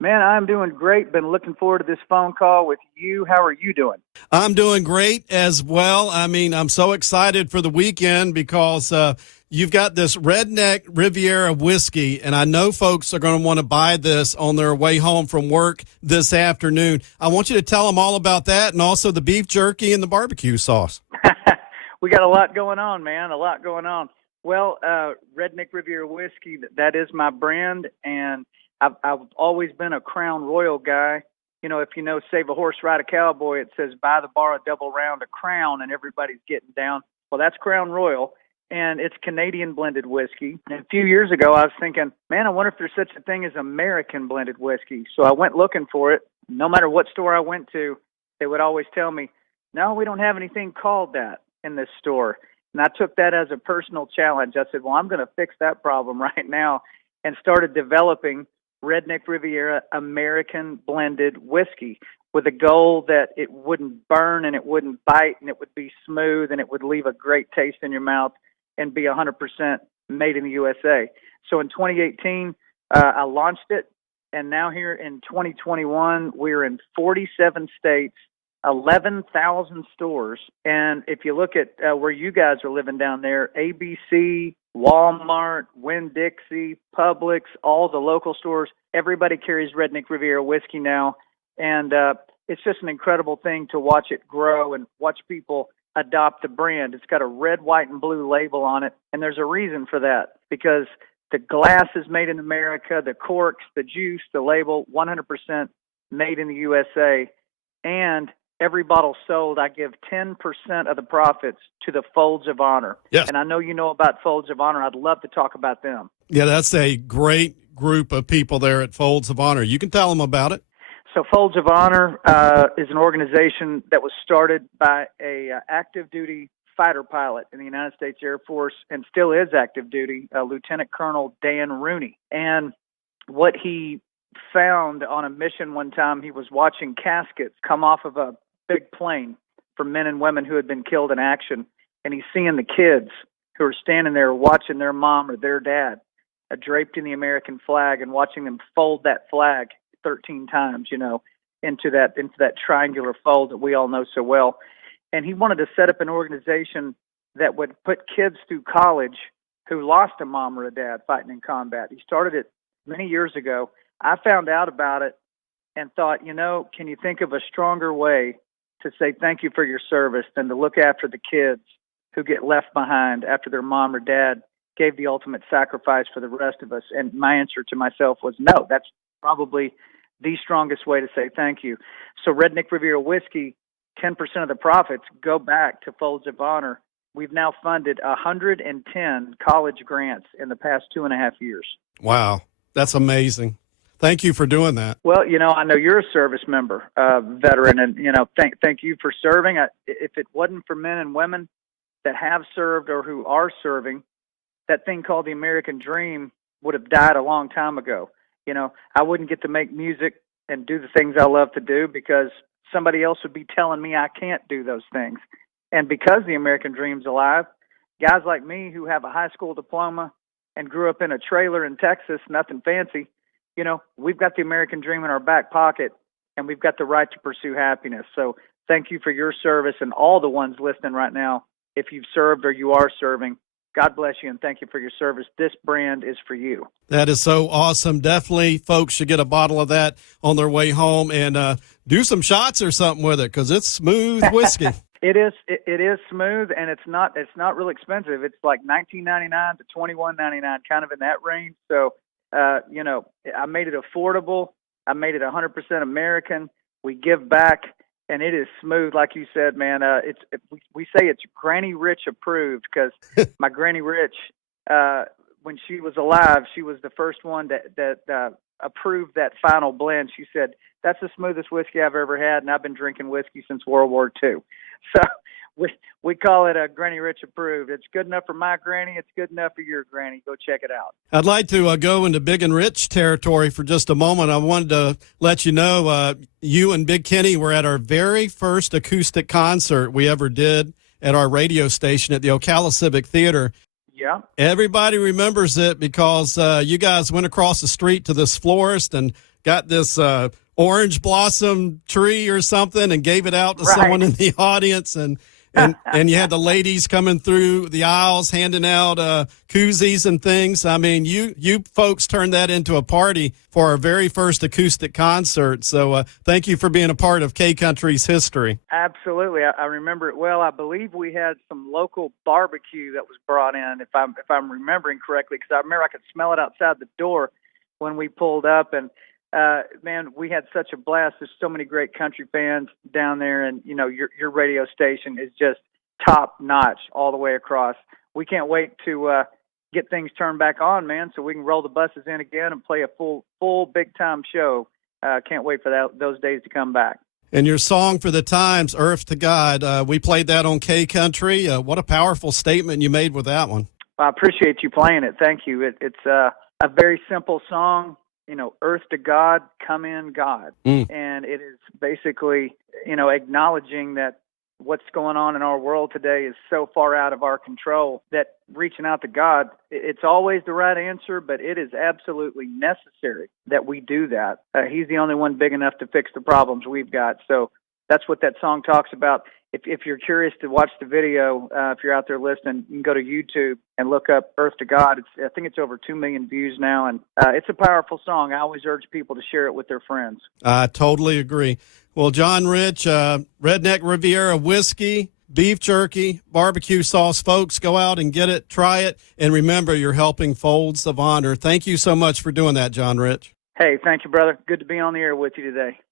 Man, I'm doing great. Been looking forward to this phone call with you. How are you doing? I'm doing great as well. I mean, I'm so excited for the weekend because you've got this Redneck Riviera whiskey, and I know folks are going to want to buy this on their way home from work this afternoon. I want you to tell them all about that and also the beef jerky and the barbecue sauce. We got a lot going on, man, a lot going on. Well, Redneck Riviera whiskey, that is my brand, and I've always been a Crown Royal guy. You know, if you know Save a Horse, Ride a Cowboy, it says buy the bar a double round of Crown, and everybody's getting down. Well, that's Crown Royal, and it's Canadian blended whiskey. And a few years ago, I was thinking, man, I wonder if there's such a thing as American blended whiskey. So I went looking for it. No matter what store I went to, they would always tell me, no, we don't have anything called that in this store. And I took that as a personal challenge. I said, well, I'm going to fix that problem right now, and started developing Redneck Riviera American blended whiskey with a goal that it wouldn't burn and it wouldn't bite and it would be smooth and it would leave a great taste in your mouth and be 100% made in the USA. So in 2018, I launched it, and now here in 2021, we're in 47 states, 11,000 stores. And if you look at where you guys are living down there, ABC, Walmart, Winn-Dixie, Publix, all the local stores, everybody carries Redneck Riviera whiskey now. And it's just an incredible thing to watch it grow and watch people adopt the brand. It's got a red, white, and blue label on it. And there's a reason for that, because the glass is made in America, the corks, the juice, the label, 100% made in the USA. And every bottle sold, I give 10% of the profits to the Folds of Honor. Yes. And I know you know about Folds of Honor. I'd love to talk about them. Yeah, that's a great group of people there at Folds of Honor. You can tell them about it. So Folds of Honor is an organization that was started by a active duty fighter pilot in the United States Air Force, and still is active duty, Lieutenant Colonel Dan Rooney. And what he found on a mission one time, he was watching caskets come off of a big plane for men and women who had been killed in action, and he's seeing the kids who are standing there watching their mom or their dad draped in the American flag, and watching them fold that flag 13 times, you know, into that triangular fold that we all know so well. And he wanted to set up an organization that would put kids through college who lost a mom or a dad fighting in combat. He started it many years ago. I found out about it and thought, you know, can you think of a stronger way to say thank you for your service than to look after the kids who get left behind after their mom or dad gave the ultimate sacrifice for the rest of us? And my answer to myself was no, that's probably the strongest way to say thank you. So Redneck Riviera whiskey, 10% of the profits go back to Folds of Honor. We've now funded 110 college grants in the past 2.5 years. Wow, that's amazing. Thank you for doing that. Well, you know, I know you're a service member, veteran, and, you know, thank you for serving. If it wasn't for men and women that have served or who are serving, that thing called the American dream would have died a long time ago. You know, I wouldn't get to make music and do the things I love to do because somebody else would be telling me I can't do those things. And because the American dream's alive, guys like me who have a high school diploma and grew up in a trailer in Texas, nothing fancy, you know, we've got the American dream in our back pocket, and we've got the right to pursue happiness. So thank you for your service, and all the ones listening right now. If you've served or you are serving, God bless you, and thank you for your service. This brand is for you. That is so awesome. Definitely folks should get a bottle of that on their way home and do some shots or something with it, because it's smooth whiskey. It is smooth, and it's not real expensive. It's like $19.99 to $21.99, kind of in that range. So, you know, I made it affordable. I made it 100% American. We give back, and it is smooth, like you said, man. We say it's Granny Rich approved, because my Granny Rich, when she was alive, she was the first one that approved that final blend. She said, "That's the smoothest whiskey I've ever had, and I've been drinking whiskey since World War II." So we call it a Granny Rich approved. It's good enough for my granny. It's good enough for your granny. Go check it out. I'd like to go into Big and Rich territory for just a moment. I wanted to let you know you and Big Kenny were at our very first acoustic concert we ever did at our radio station at the Ocala Civic Theater. Yeah. Everybody remembers it because you guys went across the street to this florist and got this orange blossom tree or something and gave it out to someone in the audience, and you had the ladies coming through the aisles handing out koozies and things. I mean, you folks turned that into a party for our very first acoustic concert. So thank you for being a part of K-Country's history. Absolutely. I remember it well. I believe we had some local barbecue that was brought in, if I'm remembering correctly, because I remember I could smell it outside the door when we pulled up. And man, we had such a blast. There's so many great country fans down there, and you know, your radio station is just top notch all the way across. We can't wait to get things turned back on, man, so we can roll the buses in again and play a full big time show. Can't wait for those days to come back. And your song for the times, Earth to God, we played that on K-Country. What a powerful statement you made with that one. I appreciate you playing it. Thank you. It's a very simple song. You know, earth to God, come in God. And it is basically, you know, acknowledging that what's going on in our world today is so far out of our control that reaching out to God, it's always the right answer, but it is absolutely necessary that we do that. He's the only one big enough to fix the problems we've got. So that's what that song talks about. If you're curious to watch the video, if you're out there listening, you can go to YouTube and look up Earth to God. I think it's over 2 million views now, and it's a powerful song. I always urge people to share it with their friends. I totally agree. Well, John Rich, Redneck Riviera whiskey, beef jerky, barbecue sauce, folks, go out and get it, try it, and remember, you're helping Folds of Honor. Thank you so much for doing that, John Rich. Hey, thank you, brother. Good to be on the air with you today.